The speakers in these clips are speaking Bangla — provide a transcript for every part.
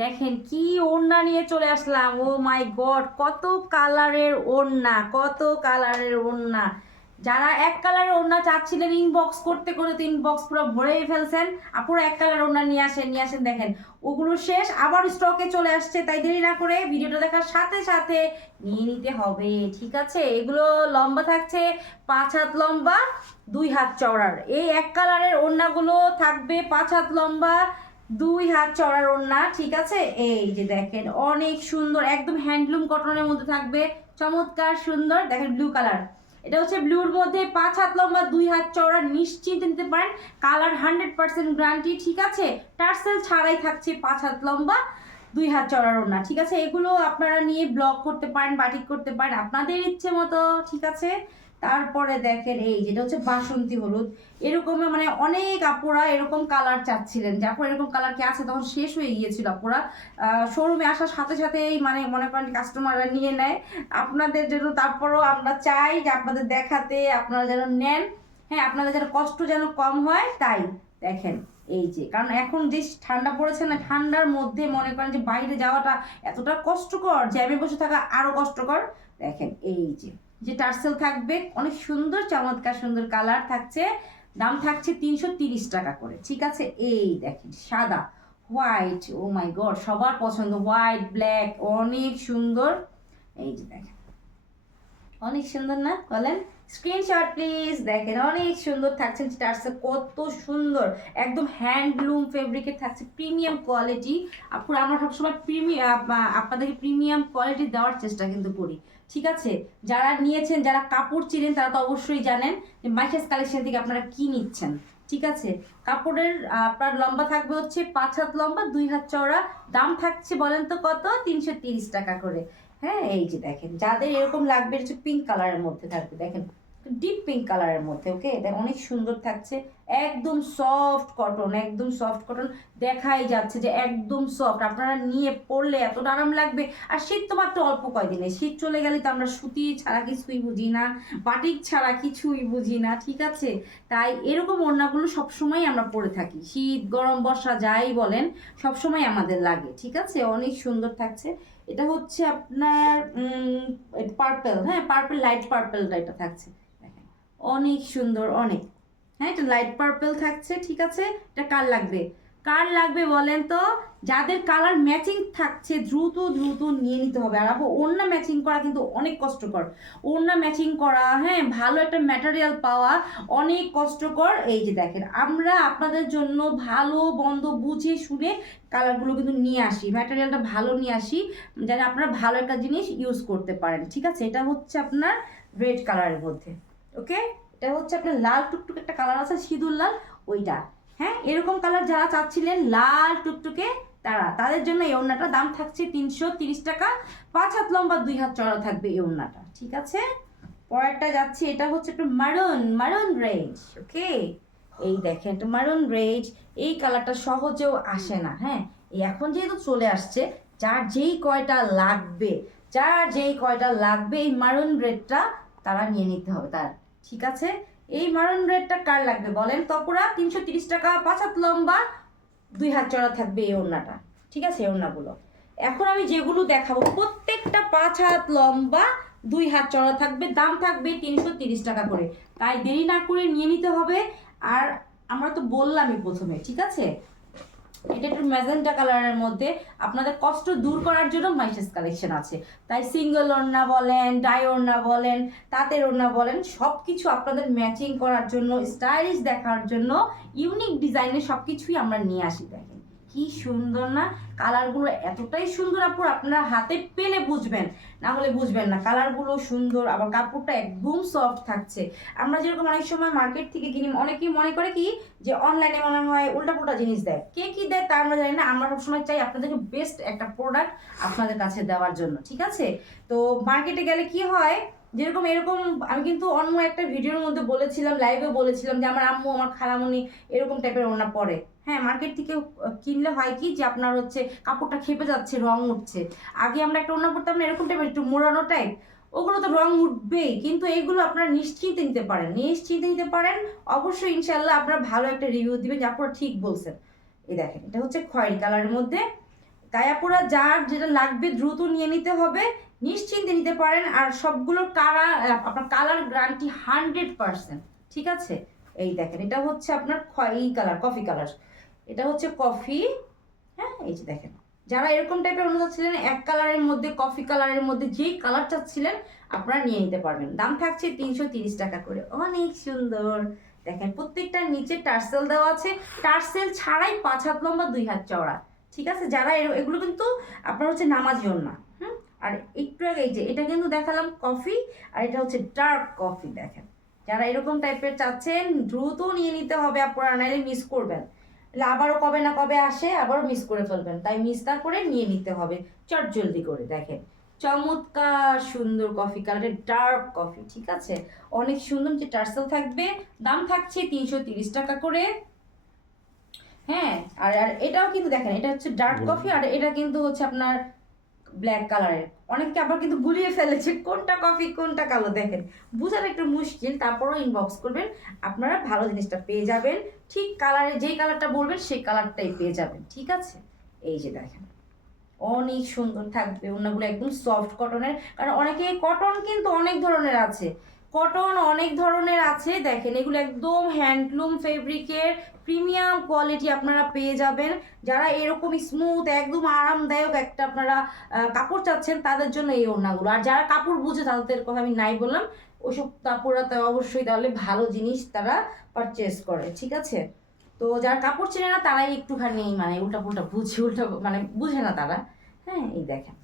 দেখেন কি ওড়না নিয়ে চলে আসলাম। ও মাই গড, কত কালারের ওড়না, কত কালারের ওড়না। যারা এক কালারের ওড়না চাচ্ছিলেন ইনবক্স করতে করে তো ইনবক্স পুরো ভরেই ফেলছেন। আপুরা এক কালার ওড়না নিয়ে আসেন, নিয়ে আসেন। দেখেন ওগুলো শেষ, আবার স্টকে চলে আসছে। তাই দেরি না করে ভিডিওটা দেখার সাথে সাথে নিয়ে নিতে হবে, ঠিক আছে? এগুলো লম্বা থাকছে 5 হাত লম্বা, 2 হাত চওড়ার। এই এক কালারের ওড়নাগুলো থাকবে 5 হাত লম্বা, 2 হাত চওড়ার ওড়না, ঠিক আছে? এই যে দেখেন অনেক সুন্দর, একদম হ্যান্ডলুম কটনের মধ্যে থাকবে, চমৎকার সুন্দর। দেখেন ব্লু কালার, এটা হচ্ছে ব্লুর মধ্যে 5 হাত লম্বা, 2 হাত চওড়া, নিশ্চিন্তে নিতে পারেন। কালার 100% গ্যারান্টি, ঠিক আছে? টার্সেল ছাড়াই থাকছে 5 হাত লম্বা, 2 হাত চওড়ার ওড়না, ঠিক আছে? এগুলো আপনারা নিয়ে ব্লক করতে পারেন, বাটিক করতে পারেন আপনাদের ইচ্ছে মতো, ঠিক আছে? তারপরে দেখেন এই যেটা হচ্ছে বাসন্তী হলুদ। এরকম মানে অনেক আপুরা এরকম কালার চাচ্ছিলেন যে আপু এরকম কালার কি আছে, তখন শেষ হয়ে গিয়েছিল আপুরা। শোরুমে আসার সাথে সাথেই মানে মনে করেন কাস্টমাররা নিয়ে নেয় আপনাদের জন্য। তারপরও আমরা চাই যে আপনাদের দেখাতে, আপনারা যেন নেন। হ্যাঁ, আপনাদের যেন কষ্ট যেন কম হয়, তাই দেখেন এই যে, কারণ এখন যে ঠান্ডা পড়েছে না, ঠান্ডার মধ্যে মনে করেন যে বাইরে যাওয়াটা এতটা কষ্টকর, জ্যামে বসে থাকা আরো কষ্টকর। দেখেন এই যে, যে টার্সেল থাকবে অনেক সুন্দর, চমৎকার সুন্দর কালার থাকছে। দাম থাকছে 330 টাকা করে, ঠিক আছে? এই দেখেন সাদা, হোয়াইট, ও মাই গড, সবার পছন্দ, হোয়াইট ব্ল্যাক, অনেক সুন্দর। এই যে দেখেন অনেক সুন্দর না, বলেন? Screenshot please. দেখেন অনেক সুন্দর থাকছে টার্সেল, কত সুন্দর, একদম হ্যান্ডলুম ফেব্রিকের থাকছে, প্রিমিয়াম কোয়ালিটি। আপুরা আমরা সবসময় প্রিমিয়াম, আপনাদেরকে প্রিমিয়াম কোয়ালিটি দেওয়ার চেষ্টা কিন্তু করি, ঠিক আছে? যারা নিয়েছেন, যারা কাপড় চিনেন, তারা তো অবশ্যই জানেন যে মাইশাস কালেকশন থেকে আপনারা কি নিচ্ছেন, ঠিক আছে? কাপড়ের আপনার লম্বা থাকবে হচ্ছে 5 হাত লম্বা, 2 হাত চওড়া। দাম থাকছে বলেন তো কত? 330 টাকা করে। হ্যাঁ, এই যে দেখেন যাদের এরকম লাগবে, হচ্ছে পিঙ্ক কালারের মধ্যে থাকবে, দেখেন ডিপ পিঙ্ক কালারের মধ্যে। ওকে, অনেক সুন্দর থাকছে, একদম সফট কটন, একদম সফট কটন। দেখাই যাচ্ছে যে একদম সফট, আপনারা নিয়ে পড়লে এতটা আরাম লাগবে। আর শীত তো মাত্র অল্প কয়দিনে, শীত চলে গেলে তো আমরা সুতি ছাড়া কিছুই বুঝি না, বাটিক ছাড়া কিছুই বুঝি না, ঠিক আছে? তাই এরকম ওড়নাগুলো সবসময় আমরা পরে থাকি, শীত গরম বর্ষা যাই বলেন, সবসময় আমাদের লাগে, ঠিক আছে? অনেক সুন্দর থাকছে। এটা হচ্ছে আপনার পার্পেল, হ্যাঁ পার্পেল, লাইট পার্পেলটা এটা থাকছে, দেখেন অনেক সুন্দর, অনেক। হ্যাঁ, এটা লাইট পার্পেল থাকছে, ঠিক আছে? এটা কার লাগবে, কার লাগবে বলেন তো? যাদের কালার ম্যাচিং থাকছে দ্রুত দ্রুত নিয়ে নিতে হবে। আর আপু ওড়না ম্যাচিং করা কিন্তু অনেক কষ্টকর, ওড়না ম্যাচিং করা, হ্যাঁ ভালো একটা ম্যাটেরিয়াল পাওয়া অনেক কষ্টকর। এই যে দেখেন আমরা আপনাদের জন্য ভালো বন্ধ বুঝে শুনে কালারগুলো কিন্তু নিয়ে আসি, ম্যাটেরিয়ালটা ভালো নিয়ে আসি, যেন আপনারা ভালো একটা জিনিস ইউজ করতে পারেন, ঠিক আছে? এটা হচ্ছে আপনার রেড কালারের মধ্যে, ওকে? এটা হচ্ছে আপনার লাল টুকটুকে একটা কালার আছে, সিঁদুর লাল, ওইটা। হ্যাঁ, এরকম কালার যারা চাচ্ছিলেন লাল টুকটুকে, তাদের জন্য এই ওড়নাটার দাম থাকছে 330 টাকা। 5 হাত লম্বা, 2 হাত চড়া থাকবে এই ওড়নাটা, ঠিক আছে? পরেরটা যাচ্ছে, এটা হচ্ছে একটু মারুন, মারুন রেঞ্জ, ওকে? এই দেখেন একটু মারুন রেঞ্জ। এই কালারটা সহজেও আসে না, হ্যাঁ এই এখন যেহেতু চলে আসছে, যার যেই কয়টা লাগবে, যার যেই কয়টা লাগবে এই মারুন রেডটা তারা নিয়ে নিতে হবে তার, ঠিক আছে? এই মারুন রেডটা কার লাগবে বলেন? তপুরা 330 টাকা, 5 হাত লম্বা, 2 হাত চড়া থাকবে এই ওড়নাটা, ঠিক আছে? এই ওড়নাগুলো এখন আমি যেগুলো দেখাবো প্রত্যেকটা 5 হাত লম্বা, 2 হাত চড়া থাকবে, দাম থাকবে 330 টাকা করে। তাই দেরি না করে নিয়ে নিতে হবে। আর আমরা তো বললামই প্রথমে, ঠিক আছে? এটা একটু ম্যাজেন্টা কালারের মধ্যে, আপনাদের কষ্ট দূর করার জন্য মাইশাস কালেকশন আছে। তাই সিঙ্গেল ওড়না বলেন, ডাই ওড়না বলেন, তাঁতের ওড়না বলেন, সব কিছু আপনাদের ম্যাচিং করার জন্য, স্টাইলিশ দেখার জন্য, ইউনিক ডিজাইনের সব কিছুই আমরা নিয়ে আসি। দেখেন কি সুন্দর না, কালারগুলো এতটাই সুন্দর আপুর, আপনারা হাতে পেলে বুঝবেন, না হলে বুঝবেন না। কালারগুলো সুন্দর, আবার কাপড়টা একদম সফট থাকছে। আমরা যেরকম অনেক সময় মার্কেট থেকে কিনি, অনেকেই মনে করে কি যে অনলাইনে মনে হয় উল্টাপুল্টা জিনিস দেয়, কে কি দেয় তা আমরা জানি না। আমরা সবসময় চাই আপনাদেরকে বেস্ট একটা প্রোডাক্ট আপনাদের কাছে দেওয়ার জন্য, ঠিক আছে? তো মার্কেটে গেলে কি হয়, যেরকম এরকম, আমি কিন্তু অন্য একটা ভিডিওর মধ্যে বলেছিলাম, লাইভে বলেছিলাম যে আমার আম্মু, আমার খালামণি এরকম টাইপের ওড়না পরে। হ্যাঁ, মার্কেট থেকে কিনলে হয় কি যে আপনার হচ্ছে কাপড়টা খেপে যাচ্ছে, রং উঠছে। আগে আমরা একটা ওড়না পরতাম না এরকম টাইপের, একটু মোড়ানো টাইপ, ওগুলো তো রং উঠবেই, কিন্তু এইগুলো আপনারা নিশ্চিন্তে নিতে পারেন, নিশ্চিন্তে নিতে পারেন। অবশ্যই ইনশাল্লাহ আপনারা ভালো একটা রিভিউ দিবেন যে আপনারা ঠিক বলছেন। এই দেখেন এটা হচ্ছে খয়েরি কালারের মধ্যে, তাই আপুরা যার যেটা লাগবে দ্রুত নিয়ে নিতে হবে, নিশ্চিন্তে নিতে পারেন। আর সবগুলোর কালার, আপনার কালার গ্যারান্টি 100%, ঠিক আছে। এই দেখেন, এটা হচ্ছে আপনার এই কালার, কফি কালার, এটা হচ্ছে কফি। হ্যাঁ, এই যে দেখেন, যারা এরকম টাইপের ওড়না চাচ্ছিলেন, এক কালারের মধ্যে, কফি কালারের মধ্যে যেই কালার চাচ্ছিলেন আপনারা নিয়ে নিতে পারবেন। দাম থাকছে 330 টাকা করে। অনেক সুন্দর দেখেন, প্রত্যেকটার নিচে টার্সেল দেওয়া আছে, টার্সেল ছাড়াই 5 হাত লম্বা 2 হাত চওড়া, ঠিক আছে। যারা এগুলো কিন্তু আপনার হচ্ছে নামাজি ওড়না। আর একটু আগে এই যে এটা কিন্তু দেখালাম কফি, আর এটা হচ্ছে ডার্ক কফি। দেখেন, যারা এরকম টাইপের চাচ্ছেন দ্রুত নিয়ে নিতে হবে আপনারা, নাইলে মিস করবেন। আবারও কবে না কবে আসে, আবারও মিস করে ফেলবেন, তাই মিস না করে নিয়ে নিতে হবে চট জলদি করে। দেখেন, চমৎকার সুন্দর কফি কালারের ডার্ক কফি, ঠিক আছে। অনেক সুন্দর, যে টার্সেল থাকবে। দাম থাকছে 330 টাকা করে। হ্যাঁ, আর আর এটাও কিন্তু দেখেন, এটা হচ্ছে ডার্ক কফি, আর এটা কিন্তু হচ্ছে আপনার ব্ল্যাক কালারের। অনেকে আবার কিন্তু গুলিয়ে ফেলেছে কোনটা কফি কোনটা কালো। দেখেন, বোঝার একটু মুশকিল, তারপরও ইনবক্স করবেন, আপনারা ভালো জিনিসটা পেয়ে যাবেন। ঠিক কালারে যেই কালারটা বলবেন সেই কালারটাই পেয়ে যাবেন, ঠিক আছে। এই যে দেখেন, অনেক সুন্দর থাকবে ওড়নাগুলো, একদম সফট কটনের। কারণ অনেকে কটন কিন্তু অনেক ধরনের আছে, কটন অনেক ধরনের আছে। দেখেন, এগুলো একদম হ্যান্ডলুম ফেব্রিকের প্রিমিয়াম কোয়ালিটি আপনারা পেয়ে যাবেন। যারা এরকম স্মুথ একদম আরামদায়ক একটা আপনারা কাপড় চাচ্ছেন, তাদের জন্য এই ওড়নাগুলো। আর যারা কাপড় বুঝে তাদের কথা আমি নাই বললাম, ওইসব কাপড়রা তো অবশ্যই তাহলে ভালো জিনিস তারা পারচেস করে, ঠিক আছে। তো যারা কাপড় চেনে না তারাই একটুখানি মানে উল্টা পুল্টা বুঝে, মানে বুঝে না তারা। হ্যাঁ, এই দেখেন,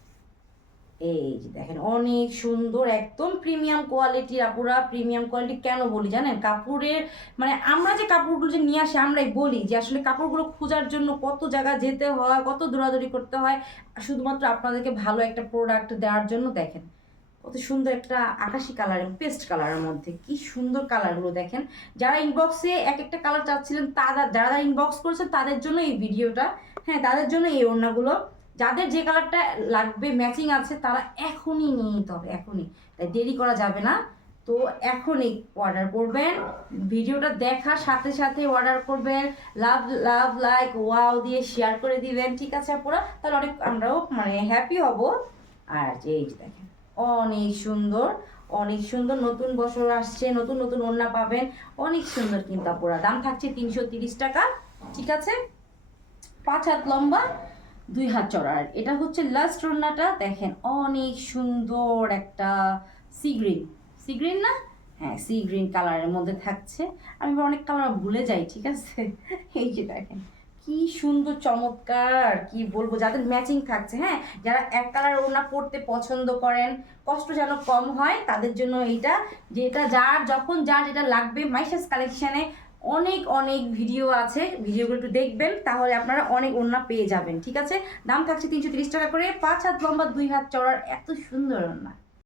এই যে দেখেন, অনেক সুন্দর, একদম প্রিমিয়াম কোয়ালিটি। আপুরা প্রিমিয়াম কোয়ালিটি কেন বলি জানেন? কাপড়ের মানে আমরা যে কাপড়গুলো যে নিয়ে আসি, আমরাই বলি যে আসলে কাপড়গুলো খোঁজার জন্য কত জায়গা যেতে হয়, কত দৌড়াদৌড়ি করতে হয়, শুধুমাত্র আপনাদেরকে ভালো একটা প্রোডাক্ট দেওয়ার জন্য। দেখেন কত সুন্দর একটা আকাশি কালারের, পেস্ট কালারের মধ্যে কি সুন্দর কালারগুলো দেখেন। যারা ইনবক্সে এক একটা কালার চাচ্ছিলেন, যারা ইনবক্স করেছেন তাদের জন্য এই ভিডিওটা। হ্যাঁ, তাদের জন্য এই ওড়নাগুলো। যাদের যে কালারটা লাগবে, ম্যাচিং আছে, তারা এখনই নিয়ে নিতে হবে, এখনই, তাই দেরি করা যাবে না। তো এখনই অর্ডার করবেন, ভিডিওটা দেখার সাথে সাথে অর্ডার করবেন, লাভ লাভ লাইক ওয়াও দিয়ে শেয়ার করে দিবেন, ঠিক আছে আপুরা। তাহলে অনেক আমরাও মানে হ্যাপি হব। আর এই যে দেখেন, অনেক সুন্দর, অনেক সুন্দর। নতুন বছর আসছে, নতুন নতুন ওড়না পাবেন, অনেক সুন্দর কিন্তু আপুরা। দাম থাকছে 330 টাকা, ঠিক আছে। 5 হাত লম্বা 2 হাত চড়া। আর এটা হচ্ছে লাস্ট ওড়নাটা। দেখেন, অনেক সুন্দর একটা সি গ্রিন, সি গ্রিন না, হ্যাঁ সি গ্রিন কালারের মধ্যে থাকছে। আমি অনেক কালার ভুলে যাই, ঠিক আছে। এই যে দেখেন কি সুন্দর, চমৎকার, কি বলবো। যাদের ম্যাচিং থাকছে, হ্যাঁ, যারা এক কালার ওড়না পরতে পছন্দ করেন, কষ্ট যেন কম হয়, তাদের জন্য এইটা। যেটা যার যখন যার যেটা লাগবে, মাইশাস কালেকশানে অনেক অনেক ভিডিও আছে, ভিডিওগুলো একটু দেখবেন, তাহলে আপনারা অনেক ওড়না পেয়ে যাবেন, ঠিক আছে। দাম থাকছে 330 টাকা করে। 5 হাত লম্বা 2 হাত চওড়ার এত সুন্দর ওড়না।